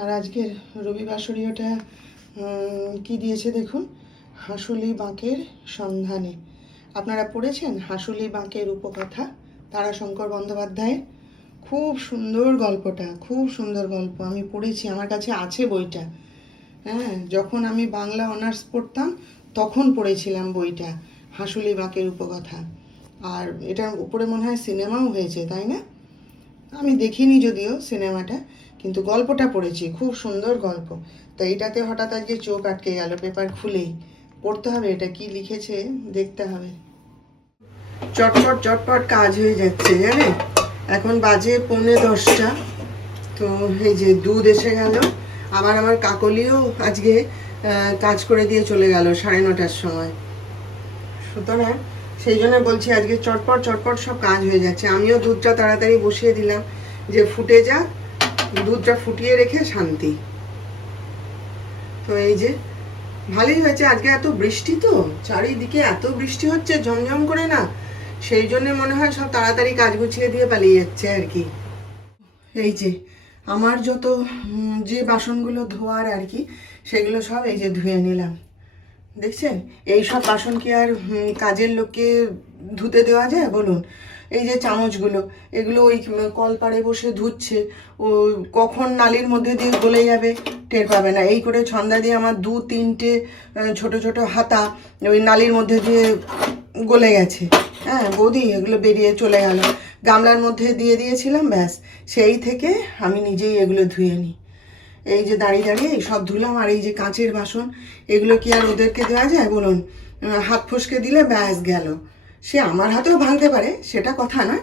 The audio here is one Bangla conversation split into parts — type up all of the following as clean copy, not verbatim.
আর আজকের রবিবাসরীয়টা কি দিয়েছে দেখুন, হাঁসুলি বাঁকের সন্ধানে। আপনারা পড়েছেন হাঁসুলি বাঁকের উপকথা তারাশঙ্কর বন্দ্যোপাধ্যায়ের? খুব সুন্দর গল্পটা, খুব সুন্দর গল্প। আমি পড়েছি, আমার কাছে আছে বইটা। হ্যাঁ, যখন আমি বাংলা অনার্স পড়তাম তখন পড়েছিলাম বইটা, হাঁসুলি বাঁকের উপকথা। আর এটার উপরে মনে হয় সিনেমাও হয়েছে, তাই না? আমি দেখিনি যদিও সিনেমাটা, কিন্তু গল্পটা পড়েছি, খুব সুন্দর গল্প। তো এইটাতে হঠাৎ আজকে চোখ আটকে গেল, পেপার খুলেই পড়তে হবে, এটা কি লিখেছে দেখতে হবে। চটপট চটপট কাজ হয়ে যাচ্ছে জানেন। এখন বাজে 9:45। তো এই যে দুধ এসে গেল, আবার আমার কাকলিও আজকে কাজ করে দিয়ে চলে গেল 9:30টার সময়। সুতরাং সেই জন্য বলছি আজকে চটপট চটপট সব কাজ হয়ে যাচ্ছে। আমিও দুধটা তাড়াতাড়ি বসিয়ে দিলাম যে ফুটে যাক, দুধটা ফুটিয়ে রেখে শান্তি। তো এই যে ভালোই হয়েছে, আজকে এত বৃষ্টি, তো চারিদিকে এত বৃষ্টি হচ্ছে ঝমঝম করে, না সেই জন্য মনে হয় সব তাড়াতাড়ি কাজ গুছিয়ে দিয়ে পালিয়ে যাচ্ছে আর কি। এই যে আমার যত যে বাসনগুলো ধোয়ার আর কি, সেগুলো সব এই যে ধুয়ে নিলাম। দেখছেন, এই সব বাসন কি আর কাজের লোককে ধুতে দেওয়া যায় বলুন? এই যে চামচগুলো, এগুলো ওই কলপাড়ে বসে ধুচ্ছে, ও কখন নালির মধ্যে দিয়ে গলে যাবে টের পাবে না। এই করে ছন্দা দিয়ে আমার 2-3টে ছোট ছোট হাতা ওই নালির মধ্যে দিয়ে গলে গেছে। হ্যাঁ বৌদি, এগুলো বেরিয়ে চলে গেল, গামলার মধ্যে দিয়ে দিয়েছিলাম, ব্যাস সেই থেকে আমি নিজেই এগুলো ধুয়ে নিই। এই যে দাঁড়িয়ে দাঁড়িয়ে সব ধুলাম। আর এই যে কাঁচের বাসন, এগুলো কি আর ওদেরকে দেওয়া যায় বলুন? হাত ফসকে দিলে ব্যাস গেল। সে আমার হাতেও ভাঙতে পারে, সেটা কথা না,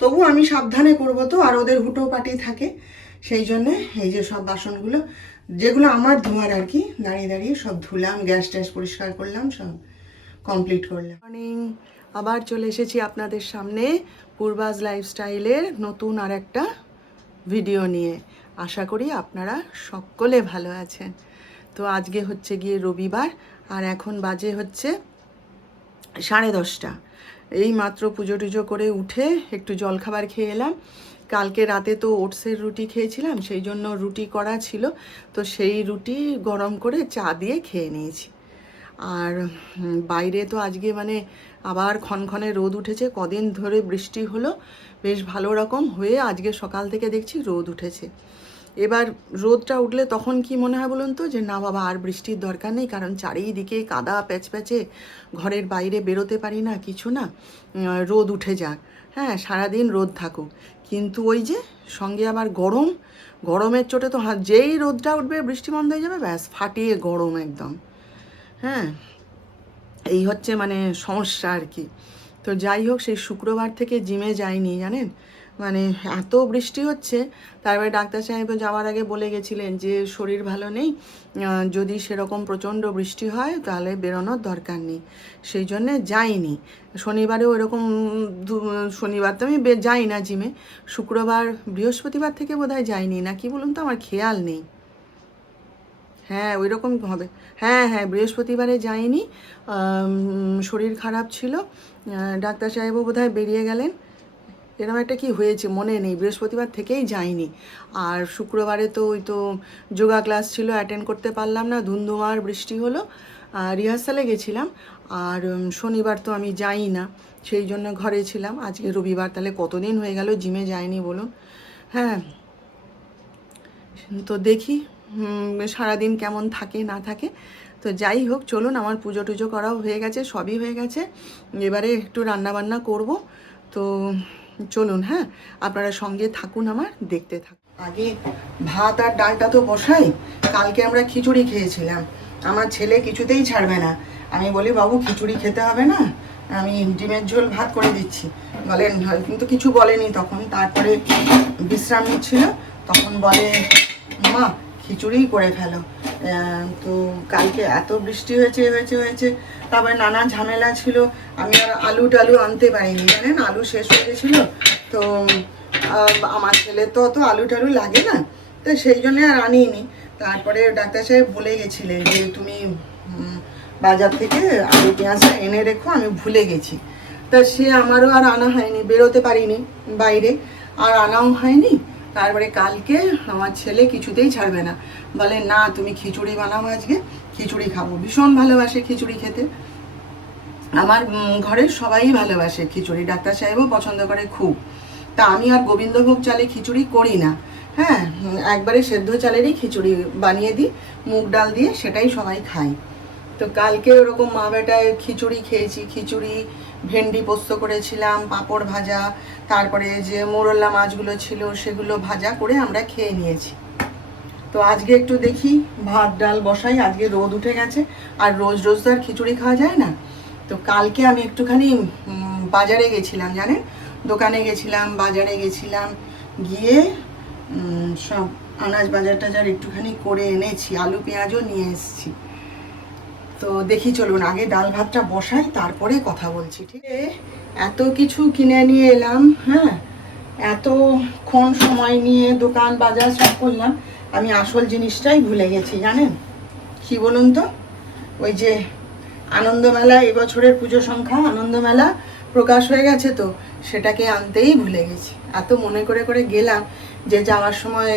তবু আমি সাবধানে করবো তো, আর ওদের হুটো পাটি থাকে, সেই জন্যে এই যে সব বাসনগুলো যেগুলো আমার ধোয়ার আর কি, দাঁড়িয়ে দাঁড়িয়ে সব ধুলাম, গ্যাস ট্যাস পরিষ্কার করলাম, সব কমপ্লিট করলাম। মর্নিং, আবার চলে এসেছি আপনাদের সামনে পূর্বাজ লাইফস্টাইলের নতুন আর একটা ভিডিও নিয়ে। আশা করি আপনারা সকলে ভালো আছেন। তো আজকে হচ্ছে গিয়ে রবিবার, আর এখন বাজে হচ্ছে 10:30। এই মাত্র পুজো টুজো করে উঠে একটু জলখাবার খেয়ে এলাম। কালকে রাতে তো ওটসের রুটি খেয়েছিলাম, সেই জন্য রুটি করা ছিল, তো সেই রুটি গরম করে চা দিয়ে খেয়ে নিয়েছি। আর বাইরে তো আজকে মানে আবার ক্ষণক্ষণে রোদ উঠেছে, কদিন ধরে বৃষ্টি হলো বেশ ভালো রকম হয়ে, আজকে সকাল থেকে দেখছি রোদ উঠেছে। এবার রোদটা উঠলে তখন কি মনে হয় বলুন তো, যে না বাবা আর বৃষ্টির দরকার নেই, কারণ চারিদিকে কাদা প্যাচপ্যাচে, ঘরের বাইরে বেরোতে পারি না, কিছু না, রোদ উঠে যাক, হ্যাঁ সারাদিন রোদ থাকুক। কিন্তু ওই যে সঙ্গে আবার গরম, গরমের চোটে তো যেই রোদটা উঠবে বৃষ্টি বন্ধ হয়ে যাবে, ব্যাস ফাটিয়ে গরম একদম। হ্যাঁ, এই হচ্ছে মানে সমস্যা আর কি। তো যাই হোক, সেই শুক্রবার থেকে জিমে যাইনি জানেন, মানে এত বৃষ্টি হচ্ছে। তারপরে ডাক্তার সাহেব যাওয়ার আগে বলে গেছিলেন যে শরীর ভালো নেই, যদি সেরকম প্রচণ্ড বৃষ্টি হয় তাহলে বেরোনোর দরকার নেই, সেই জন্যে যাইনি। শনিবারেও এরকম, শনিবার তো আমি যাই না জিমে, শুক্রবার বৃহস্পতিবার থেকে বোধহয় যাইনি, না কি বলুন তো, আমার খেয়াল নেই। হ্যাঁ ওই রকম হবে। হ্যাঁ হ্যাঁ, বৃহস্পতিবারে যাইনি, শরীর খারাপ ছিল, ডাক্তার সাহেবও বোধহয় বেরিয়ে গেলেন, এরকম একটা কি হয়েছে মনে নেই, বৃহস্পতিবার থেকেই যাইনি। আর শুক্রবারে তো ওই তো যোগা ক্লাস ছিল, অ্যাটেন্ড করতে পারলাম না, ধুন্ধুমার বৃষ্টি হলো, রিহার্সালে গেছিলাম। আর শনিবার তো আমি যাই না, সেই জন্য ঘরে ছিলাম। আজকে রবিবার, তাহলে কতদিন হয়ে গেল জিমে যাইনি বলুন। হ্যাঁ, তো দেখি সারাদিন কেমন থাকে না থাকে। তো যাই হোক, চলুন, আমার পুজো টুজো করাও হয়ে গেছে, সবই হয়ে গেছে, এবারে একটু রান্নাবান্না করব। তো চলুন, হ্যাঁ আপনারা সঙ্গে থাকুন, আমার দেখতে থাকুন। আগে ভাত আর ডালটা তো বসাই। কালকে আমরা খিচুড়ি খেয়েছিলাম, আমার ছেলে কিছুতেই ছাড়বে না। আমি বলি বাবু খিচুড়ি খেতে হবে না, আমি ডিমের ঝোল ভাত করে দিচ্ছি, বলেন, কিন্তু কিছু বলেনি তখন। তারপরে বিশ্রাম নিচ্ছিল, তখন বলে মা খিচুড়িই করে ফেলো। তো কালকে এত বৃষ্টি হয়েছে হয়েছে হয়েছে, তারপরে নানা ঝামেলা ছিল, আমি আর আলু টালু আনতে পারিনি জানেন, আলু শেষ হয়ে গেছিলো। তো আমার ছেলে তো অত আলু টালু লাগে না, তো সেই জন্যে আর আনিনি। তারপরে ডাক্তার সাহেব বলে গেছিলেন যে তুমি বাজার থেকে আলু পেঁয়াজটা এনে রেখো, আমি ভুলে গেছি। তা সে আমারও আর আনা হয়নি, বেরোতে পারিনি বাইরে, আর আনাও হয়নি। তারপরে কালকে আমার ছেলে কিছুতেই ছাড়বে না, বলে না তুমি খিচুড়ি বানাও, আজকে খিচুড়ি খাবো। ভীষণ ভালোবাসে খিচুড়ি খেতে, আমার ঘরের সবাই ভালোবাসে খিচুড়ি, ডাক্তার সাহেবও পছন্দ করে খুব। তা আমি আর গোবিন্দভোগ চালে খিচুড়ি করি না, হ্যাঁ, একবারে সেদ্ধ চালেরই খিচুড়ি বানিয়ে দিই মুগ ডাল দিয়ে, সেটাই সবাই খায়। তো কালকে ওরকম মা বেটায় খিচুড়ি খেয়েছি, খিচুড়ি, ভেন্ডি পোস্ত করেছিলাম, পাঁপড় ভাজা, তারপরে যে মোরলা মাছগুলো ছিল সেগুলো ভাজা করে আমরা খেয়ে নিয়েছি। তো আজকে একটু দেখি ভাত ডাল বসাই, আজকে রোদ উঠে গেছে, আর রোজ রোজ তো আর খিচুড়ি খাওয়া যায় না। তো কালকে আমি একটুখানি বাজারে গেছিলাম, জানেন, দোকানে গেছিলাম, বাজারে গেছিলাম, গিয়ে সব আনাজ বাজার টাজার একটুখানি করে এনেছি, আলু পেঁয়াজও নিয়ে এসেছি। তো দেখি চলুন আগে ডাল ভাতটা বসাই, তারপরে কথা বলছি, ঠিক আছে? এত কিছু কিনে নিয়ে এলাম, হ্যাঁ, এতক্ষণ সময় নিয়ে দোকান বাজার সব করলাম, আমি আসল জিনিসটাই ভুলে গেছি, জানেন কি বলুন তো? ওই যে আনন্দমেলা, এবছরের পুজো সংখ্যা আনন্দমেলা প্রকাশ হয়ে গেছে, তো সেটাকে আনতেই ভুলে গেছি। এত মনে করে করে গেলাম যে যাওয়ার সময়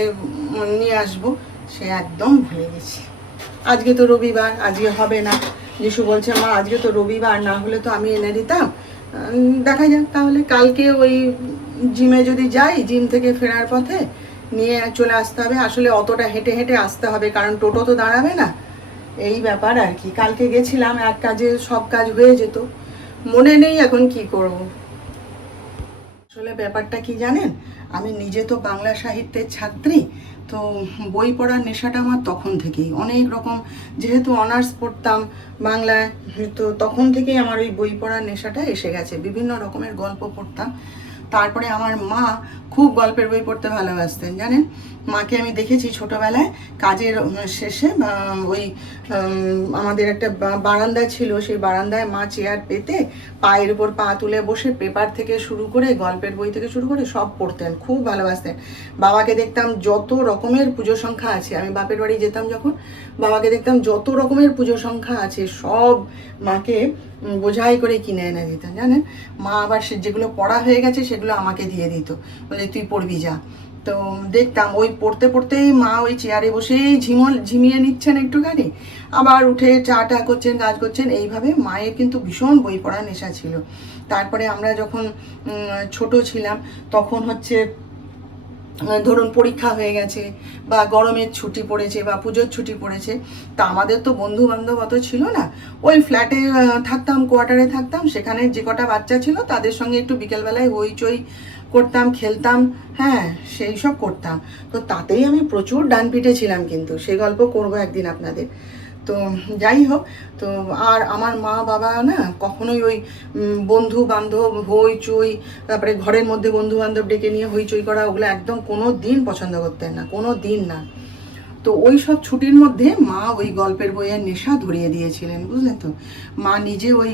নিয়ে আসবো, সে একদম ভুলে গেছি। আজকে তো রবিবার, আজকে হবে না। যিশু বলছে মা আজকে তো রবিবার, না হলে তো আমি এনে দিতাম। দেখা যাক তাহলে, কালকে ওই জিমে যদি যাই, জিম থেকে ফেরার পথে নিয়ে চলে আসতে হবে। আসলে অতটা হেঁটে হেঁটে আসতে হবে, কারণ টোটো তো দাঁড়াবে না, এই ব্যাপার আর কি। কালকে গেছিলাম, এক কাজে সব কাজ হয়ে যেত, মনে নেই এখন কি করব। আসলে ব্যাপারটা কি জানেন, আমি নিজে তো বাংলা সাহিত্যের ছাত্রী, তো বই পড়ার নেশাটা আমার তখন থেকেই, অনেক রকম, যেহেতু অনার্স পড়তাম বাংলায়, তো তখন থেকেই আমার ওই বই পড়ার নেশাটা এসে গেছে, বিভিন্ন রকমের গল্প পড়তাম। তারপরে আমার মা খুব গল্পের বই পড়তে ভালোবাসতেন, জানেন, মাকে আমি দেখেছি ছোটোবেলায় কাজের শেষে ওই আমাদের একটা বারান্দা ছিল, সেই বারান্দায় মা চেয়ার পেতে পায়ের উপর পা তুলে বসে পেপার থেকে শুরু করে গল্পের বই থেকে শুরু করে সব পড়তেন, খুব ভালোবাসতেন। বাবাকে দেখতাম যত রকমের পুজো সংখ্যা আছে, আমি বাপের বাড়ি যেতাম যখন, বাবাকে দেখতাম যত রকমের পুজো সংখ্যা আছে সব মাকে বোঝাই করে কিনে এনে দিতেন, জানেন। মা আবার সে যেগুলো পড়া হয়ে গেছে সেগুলো আমাকে দিয়ে দিত, বলে তুই পড়বি যা। তো দেখতাম ওই পড়তে পড়তেই মা ওই চেয়ারে বসেই ঝিমিয়ে নিচ্ছেন একটুখানি, আবার উঠে চা টা করছেন, কাজ করছেন, এইভাবে মায়ের কিন্তু ভীষণ বই পড়ার নেশা ছিল। তারপরে আমরা যখন ছোট ছিলাম, তখন হচ্ছে ধরুন পরীক্ষা হয়ে গেছে, বা গরমের ছুটি পড়েছে, বা পুজোর ছুটি পড়েছে, তা আমাদের তো বন্ধু বান্ধব অত ছিল না, ওই ফ্ল্যাটে থাকতাম, কোয়ার্টারে থাকতাম, সেখানে যে কটা বাচ্চা ছিল তাদের সঙ্গে একটু বিকেলবেলায় হইচই করতাম, খেলতাম, হ্যাঁ, সেই সব করতাম। তো তাতেই আমি প্রচুর ডান পিটে ছিলাম, কিন্তু সেই গল্প করবো একদিন আপনাদের। তো যাই হোক, তো আর আমার মা বাবা না কখনোই ওই বন্ধু বান্ধব হইচই, তারপরে ঘরের মধ্যে বন্ধু বান্ধব ডেকে নিয়ে হইচই করা, ওগুলো একদম কোনো দিন পছন্দ করতেন না, কোনো দিন না। তো ওই সব ছুটির মধ্যে মা ওই গল্পের বইয়ের নেশা ধরিয়ে দিয়েছিলেন, বুঝলেন তো। মা নিজে ওই,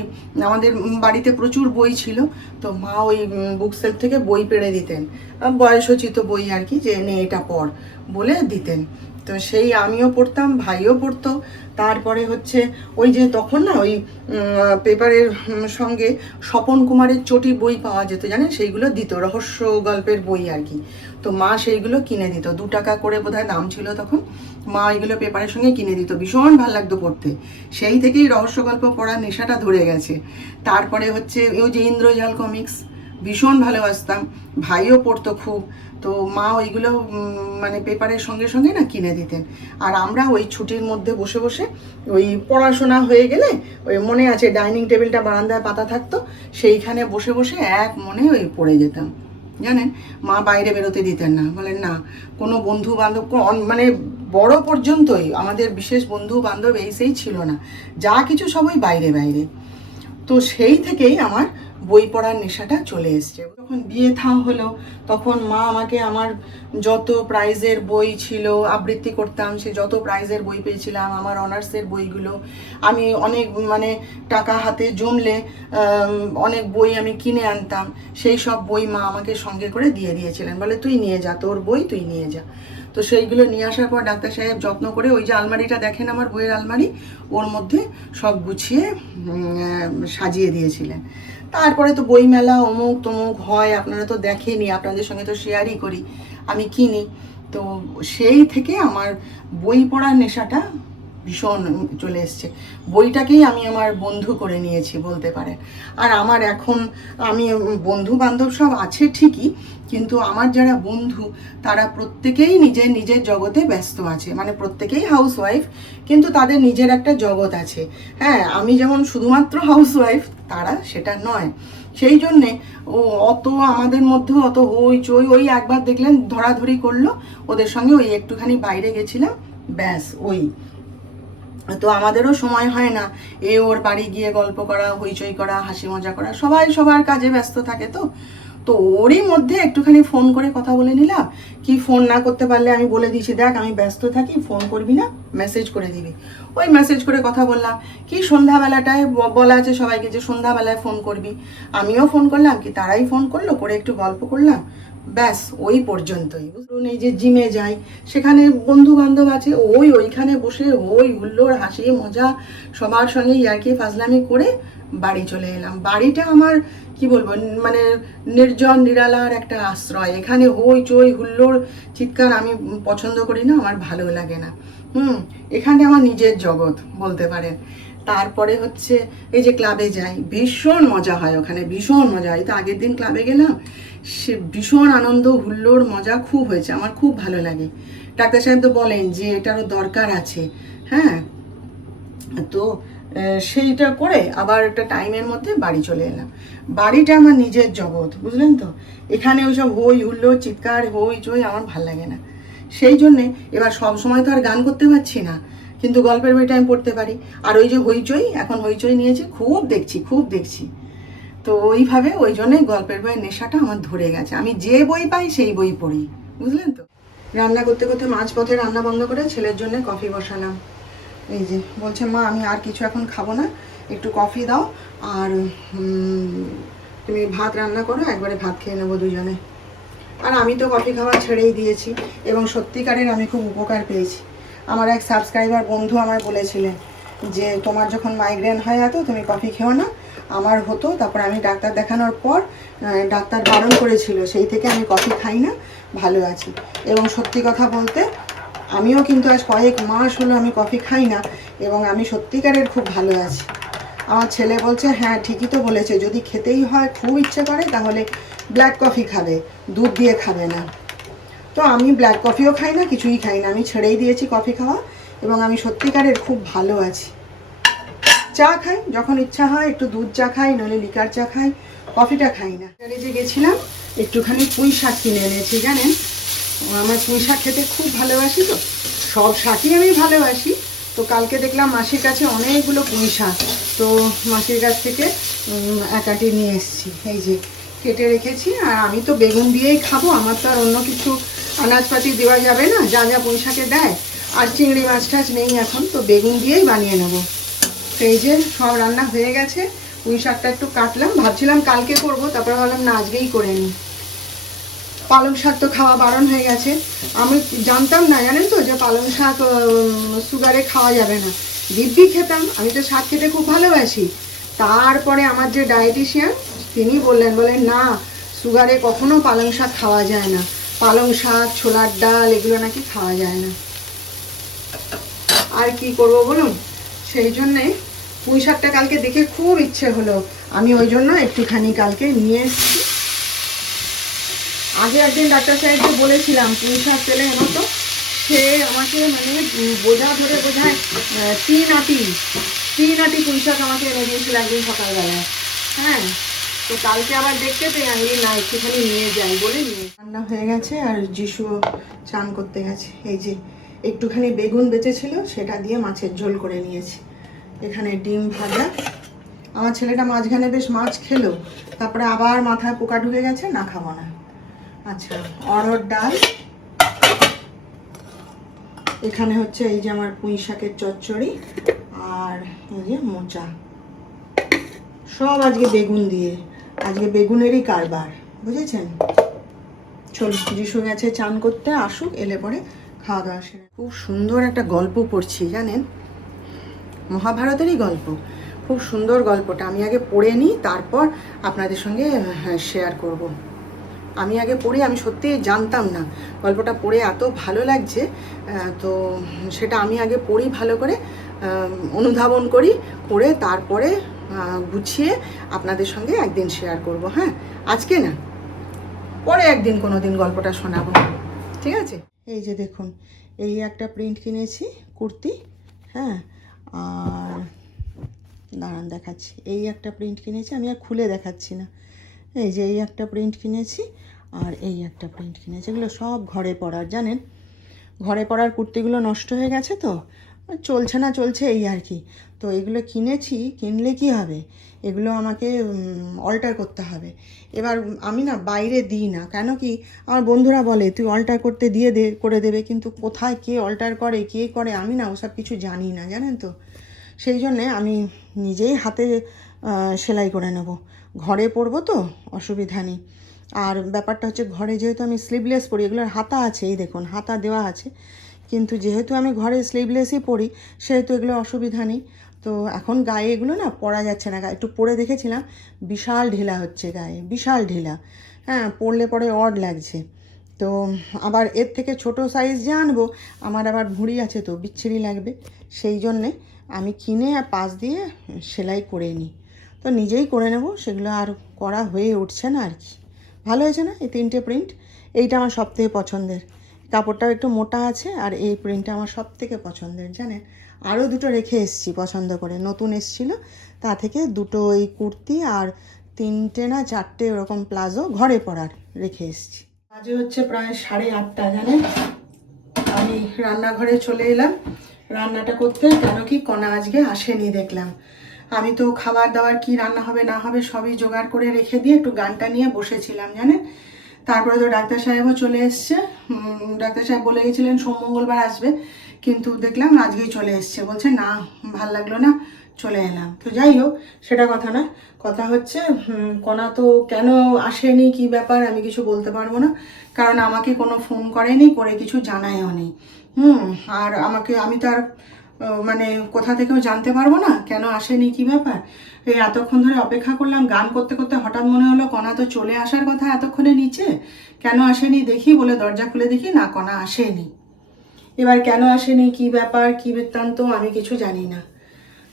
আমাদের বাড়িতে প্রচুর বই ছিল, তো মা ওই বুক সেলফ থেকে বই পেড়ে দিতেন, বয়সোচিত বই আর কি, যে নে এটা পড় বলে দিতেন। তো সেই আমিও পড়তাম, ভাইও পড়তো। তারপরে হচ্ছে ওই যে তখন না ওই পেপারের সঙ্গে স্বপন কুমারের চটি বই পাওয়া যেত, জানেন, সেইগুলো দিত, রহস্য গল্পের বই আর কি। তো মা সেইগুলো কিনে দিত, 2 টাকা করে বোধহয় দাম ছিল তখন, মা এগুলো পেপারের সঙ্গে কিনে দিত, ভীষণ ভালো লাগতো পড়তে। সেই থেকেই রহস্য গল্প পড়ার নেশাটা ধরে গেছে। তারপরে হচ্ছে ওই যে ইন্দ্রজাল কমিক্স ভীষণ ভালোবাসতাম, ভাইও পড়তো খুব। তো মা ওইগুলো মানে পেপারের সঙ্গে সঙ্গে না কিনে দিতেন, আর আমরা ওই ছুটির মধ্যে বসে বসে ওই পড়াশোনা হয়ে গেলে, ওই মনে আছে ডাইনিং টেবিলটা বারান্দায় পাতা থাকতো, সেইখানে বসে বসে এক মনে ওই পড়ে যেতাম, জানেন। মা বাইরে বেরোতে দিতেন না, বলেন না কোনো বন্ধু বান্ধব, মানে বড় পর্যন্তই আমাদের বিশেষ বন্ধু বান্ধব এই সেই ছিল না, যা কিছু সবই বাইরে বাইরে। তো সেই থেকেই আমার বই পড়ার নেশাটা চলে এসছে। যখন বিয়ে থা হলো, তখন মা আমাকে আমার যত প্রাইজের বই ছিল, আবৃত্তি করতাম, সে যত প্রাইজের বই পেয়েছিলাম, আমার অনার্সের বইগুলো আমি অনেক, মানে টাকা হাতে জমলে অনেক বই আমি কিনে আনতাম, সেই সব বই মা আমাকে সঙ্গে করে দিয়ে দিয়েছিলেন, বলে তুই নিয়ে যা, তোর বই তুই নিয়ে যা। তো সেইগুলো নিয়ে আসার পর ডাক্তার সাহেব যত্ন করে, ওই যে আলমারিটা দেখেন আমার বইয়ের আলমারি, ওর মধ্যে সব গুছিয়ে সাজিয়ে দিয়েছিলেন। তারপরে তো বইমেলা অমুক তমুক হয়, আপনারা তো দেখেনি, আপনাদের সঙ্গে তো শেয়ারই করি। আমি কিনি। তো সেই থেকে আমার বই পড়ার নেশাটা ভীষণ চলে এসছে। বইটাকেই আমি আমার বন্ধু করে নিয়েছি বলতে পারে। আর আমার এখন আমি বন্ধু বান্ধব সব আছে ঠিকই, কিন্তু আমার যারা বন্ধু তারা প্রত্যেকেই নিজের নিজের জগতে ব্যস্ত আছে, মানে প্রত্যেকেই হাউসওয়াইফ, কিন্তু তাদের নিজের একটা জগৎ আছে। হ্যাঁ, আমি যেমন শুধুমাত্র হাউসওয়াইফ, তারা সেটা নয়। সেই জন্যে অত আমাদের মধ্যে অত হইচই, ওই একবার দেখলেন ধরাধরি করলো, ওদের সঙ্গে ওই একটুখানি বাইরে গেছিলাম, ব্যাস ওই। তো আমাদেরও সময় হয় না এ ওর বাড়ি গিয়ে গল্প করা, হইচই করা, হাসি মজা করা, সবাই সবার কাজে ব্যস্ত থাকে। তো ওরই মধ্যে একটুখানি ফোন করে কথা বলে নিলাম। কি ফোন না করতে পারলে আমি বলে দিয়েছি, দেখ আমি ব্যস্ত থাকি, ফোন করবি না, মেসেজ করে দিবি। ওই মেসেজ করে কথা বললাম। কি সন্ধ্যাবেলাটায় বলা আছে সবাইকে যে সন্ধ্যাবেলায় ফোন করবি, আমিও ফোন করলাম, কি তারাই ফোন করলো, করে একটু গল্প করলাম, ব্যাস ওই পর্যন্তই। বুঝলুন, এই যে জিমে যাই, সেখানে বন্ধু বান্ধব আছে, ওইখানে বসে ওই হুল্লোড়, হাসি মজা, সবার সঙ্গে ইয়ার্কি ফাজলামি করে বাড়ি চলে এলাম। বাড়িটা আমার কি বলবো, মানে নির্জন নিরালার একটা আশ্রয়। এখানে হইচই হুল্লোড় চিৎকার আমি পছন্দ করি না, আমার ভালো লাগে না। এখানে আমার নিজের জগৎ বলতে পারেন। তারপরে হচ্ছে এই যে ক্লাবে যাই, ভীষণ মজা হয় ওখানে, ভীষণ মজা হয়। তো আগের দিন ক্লাবে গেলাম, সে ভীষণ আনন্দ, হুল্লোড়, মজা খুব হয়েছে, আমার খুব ভালো লাগে। ডাক্তার সাহেব তো বলেন যে এটারও দরকার আছে। হ্যাঁ, তো সেইটা করে আবার একটা টাইমের মধ্যে বাড়ি চলে এলাম। বাড়িটা আমার নিজের জগৎ, বুঝলেন তো। এখানে ওইসব হই হুল্লোড় চিৎকার হইচই আমার ভাল লাগে না। সেই জন্যে এবার সব সময় তো আর গান করতে পারছি না, কিন্তু গল্পের বইটা আমি পড়তে পারি। আর ওই যে হইচই, এখন হইচই নিয়েছি, খুব দেখছি। তো ওইভাবে ওই জন্যে গল্পের বইয়ের নেশাটা আমার ধরে গেছে। আমি যে বই পাই সেই বই পড়ি, বুঝলেন তো। রান্না করতে করতে মাঝপথে রান্না বন্ধ করে ছেলের জন্য কফি বসালাম। এই যে বলছে, মা আমি আর কিছু এখন খাবো না, একটু কফি দাও, আর তুমি ভাত রান্না করো, একবারে ভাত খেয়ে নেবো দুজনে। আর আমি তো কফি খাওয়া ছেড়েই দিয়েছি, এবং সত্যিকারের আমি খুব উপকার পেয়েছি। আমার এক সাবস্ক্রাইবার বন্ধু আমায় বলেছিলেন যে তোমার যখন মাইগ্রেন হয় এত, তুমি কফি খেও না। আমার হতো, তারপর আমি ডাক্তার দেখানোর পর ডাক্তার বারণ করেছিল, সেই থেকে আমি কফি খাই না, ভালো আছি। এবং সত্যি কথা বলতে আমিও কিন্তু আজ কয়েক মাস হলো আমি কফি খাই না, এবং আমি সত্যিকারের খুব ভালো আছি। আমার ছেলে বলছে, হ্যাঁ ঠিকই তো বলেছে, যদি খেতেই হয় খুব ইচ্ছে করে তাহলে ব্ল্যাক কফি খাবে, দুধ দিয়ে খাবে না। তো আমি ব্ল্যাক কফিও খাই না, কিছুই খাই না, আমি ছেড়েই দিয়েছি কফি খাওয়া, এবং আমি সত্যিকারের খুব ভালো আছি। চা খাই যখন ইচ্ছা হয়, একটু দুধ চা খাই, নইলে লিকার চা খাই, কফিটা খাই না। যে গেছিলাম একটুখানি পুঁই শাক কিনে এনেছি, জানেন আমার পুঁই শাক খেতে খুব ভালোবাসি, তো সব শাকই আমি ভালোবাসি। তো কালকে দেখলাম মাসির কাছে অনেকগুলো পুঁই শাক, তো মাসির কাছ থেকে এক আটি নিয়ে এসেছি। এই যে কেটে রেখেছি, আর আমি তো বেগুন দিয়েই খাবো, আমার তো আর অন্য কিছু আনাজপাতি দেওয়া যাবে না, যা যা পুঁই শাকে দেয়। আর চিংড়ি মাছ টাছ নেই এখন, তো বেগুন দিয়েই বানিয়ে নেবো। তো এই যে সব রান্না হয়ে গেছে। পুঁই শাকটা একটু কাটলাম, ভাবছিলাম কালকে করবো, তারপরে ভাবলাম না আজকেই করে নিই। পালং শাক তো খাওয়া বারণ হয়ে গেছে। আমি জানতাম না, জানেন তো, যে পালং শাক সুগারে খাওয়া যাবে না। দিব্যি খেতাম, আমি তো শাক খেতে খুব ভালোবাসি। তারপরে আমার যে ডায়েটিশিয়ান তিনি বললেন না, সুগারে কখনো পালং শাক খাওয়া যায় না, পালং শাক, ছোলার ডাল এগুলো নাকি খাওয়া যায় না। আর কি করব বলুন, সেই জন্যে পুঁই শাকটা কালকে দেখে খুব ইচ্ছে হলো, আমি ওই জন্য একটুখানি কালকে নিয়ে এসেছি। আগে একদিন ডাক্তার সাহেবকে বলেছিলাম পুঁই শাক পেলে এনো তো, সে আমাকে মানে বোঝা ধরে বোঝায় 3 আটি পুঁই শাক আমাকে এনে দিয়েছিল একদিন সকালবেলায়। হ্যাঁ, তো কালকে আবার দেখতে পেয়ে আমি না একটুখানি নিয়ে যাই বলে নিয়ে। রান্না হয়ে গেছে, আর যিশুও চান করতে গেছে। এই যে একটুখানি বেগুন বেঁচেছিল, সেটা দিয়ে মাছের ঝোল করে নিয়েছি। এখানে ডিম ভাজা, আমার ছেলেটা মাঝখানে বেশ মাছ খেলো, তারপরে আবার মাথায় পোকা ঢুকে গেছে, না খাবো না। আচ্ছা, অড়হর ডাল, এখানে হচ্ছে এই যে আমার পুঁই শাকের চচ্চড়ি, আর এই যে মোচা, সব আজকে বেগুন দিয়ে, আজকে বেগুনেরই কারবার, বুঝেছেন। চল, যিশু গেছে চান করতে, আসুক, এলে পরে খাওয়া দাওয়া সেরে। খুব সুন্দর একটা গল্প পড়ছি, জানেন, মহাভারতেরই গল্প। খুব সুন্দর গল্পটা, আমি আগে পড়ে নিই, তারপর আপনাদের সঙ্গে শেয়ার করব। আমি আগে পড়ি, আমি সত্যিই জানতাম না, গল্পটা পড়ে এত ভালো লাগছে। তো সেটা আমি আগে পড়ি ভালো করে, অনুধাবন করি, করে তারপরে গুছিয়ে আপনাদের সঙ্গে একদিন শেয়ার করব। হ্যাঁ, আজকে না, পরে একদিন কোনো দিন গল্পটা শোনাবো, ঠিক আছে? এই যে দেখুন, এই একটা প্রিন্ট কিনেছি কুর্তি, হ্যাঁ, আর দাঁড়ান দেখাচ্ছি, এই একটা প্রিন্ট কিনেছি, আমি আর খুলে দেখাচ্ছি না। এই যে এই একটা প্রিন্ট কিনেছি আর এই একটা প্রিন্ট কিনেছি, এগুলো সব ঘরে পরার, জানেন, ঘরে পরার কুর্তিগুলো নষ্ট হয়ে গেছে তো, চলছে না, চলছে এই আর কি। তো এগুলো কিনেছি, কিনলে কি হবে, এগুলো আমাকে অল্টার করতে হবে। এবার আমি না বাইরে দিই না, কেন কি আমার বন্ধুরা বলে তুই অল্টার করতে দিয়ে দে, করে দেবে, কিন্তু কোথায় কে অল্টার করে, কে করে, আমি না ওসব কিছু জানি না, জানেন তো। সেই জন্যে আমি নিজেই হাতে সেলাই করে নেব, ঘরে পরবো তো অসুবিধা নেই। আর ব্যাপারটা হচ্ছে, ঘরে যেহেতু আমি স্লিভলেস পরি, এগুলোর হাতা আছে, এই দেখুন হাতা দেওয়া আছে, কিন্তু যেহেতু আমি ঘরে স্লিভলেসই পরি সেহেতু এগুলো অসুবিধা নেই। তো এখন গায়ে এগুলো না পরা যাচ্ছে না, একটু পরে দেখেছিলাম, বিশাল ঢিলা হচ্ছে গায়ে, বিশাল ঢিলা, হ্যাঁ, পরলে পরে অড লাগছে। তো আবার এর থেকে ছোট সাইজ যে আনবো, আমার আবার ভুঁড়ি আছে তো বিচ্ছিরি লাগবে, সেই জন্যে আমি কিনে আর পাশ দিয়ে সেলাই করে নিই। তো নিজেই করে নেব, সেগুলো আর করা হয়ে উঠছে না আর কি। ভালো হয়েছে না এই 3টে প্রিন্ট? এইটা আমার সবথেকে পছন্দের, কাপড়টাও একটু মোটা আছে, আর এই প্রিন্টটা আমার সবথেকে পছন্দের, জানেন। আরও দুটো রেখে এসেছি পছন্দ করে, নতুন এসেছিলো, তা থেকে দুটো এই কুর্তি আর 3টে না 4টে ওরকম প্লাজো ঘরে পরার রেখে এসেছি। আজকে হচ্ছে প্রায় 8:30, জানেন। আমি রান্নাঘরে চলে এলাম রান্নাটা করতে, কেন কি কণা আজকে আসেনি দেখলাম। আমি তো খাবার দাবার কি রান্না হবে না হবে সবই জোগাড় করে রেখে দিয়ে একটু গানটা নিয়ে বসেছিলাম, জানেন। তারপরে তো ডাক্তার সাহেবও চলে এসছে, ডাক্তার সাহেব বলে গেছিলেন সোম মঙ্গলবার আসবে, কিন্তু দেখলাম আজকেই চলে এসছে, বলছে না ভাল লাগলো না, চলে এলাম। তো যাই হোক, সেটা কথা না, কথা হচ্ছে কণা তো কেন আসেনি, কি ব্যাপার আমি কিছু বলতে পারবো না, কারণ আমাকে কোনো ফোন করেনি, করে কিছু জানায়ও নেই। আর আমি তো আর মানে কোথা থেকেও জানতে পারবো না কেন আসেনি, কি ব্যাপার। এই এতক্ষণ ধরে অপেক্ষা করলাম, গান করতে করতে হঠাৎ মনে হলো কণা তো চলে আসার কথা এতক্ষণে নিচে, কেন আসেনি দেখি বলে দরজা খুলে দেখি না, কণা আসেনি। এবার কেন আসেনি, কি ব্যাপার, কি বৃত্তান্ত, আমি কিছু জানি না।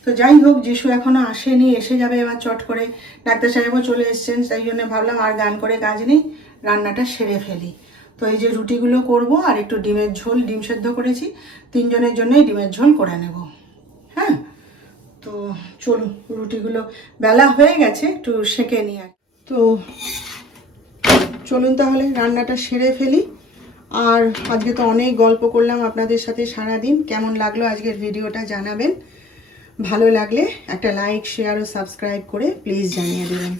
তো যাই হোক, যিশু এখনো আসেনি, এসে যাবে এবার চট করে, ডাক্তার সাহেবও চলে এসছেন, তাই জন্য ভাবলাম আর গান করে কাজ নেই, রান্নাটা সেরে ফেলি। তো এই যে রুটিগুলো করব, আর একটু ডিমের ঝোল, ডিম সেদ্ধ করেছি, 3 জনের জন্যই ডিমের ঝোল করে নেব। হ্যাঁ, তো চলুন, রুটিগুলো বেলা হয়ে গেছে, একটু সেঁকে নিয়ে। তো চলুন তাহলে রান্নাটা সেরে ফেলি। আর আজকে তো অনেক গল্প করলাম আপনাদের সাথে সারাদিন, কেমন লাগলো আজকের ভিডিওটা জানাবেন। ভালো লাগলে একটা লাইক, শেয়ার ও সাবস্ক্রাইব করে প্লিজ জানিয়ে দেবেন।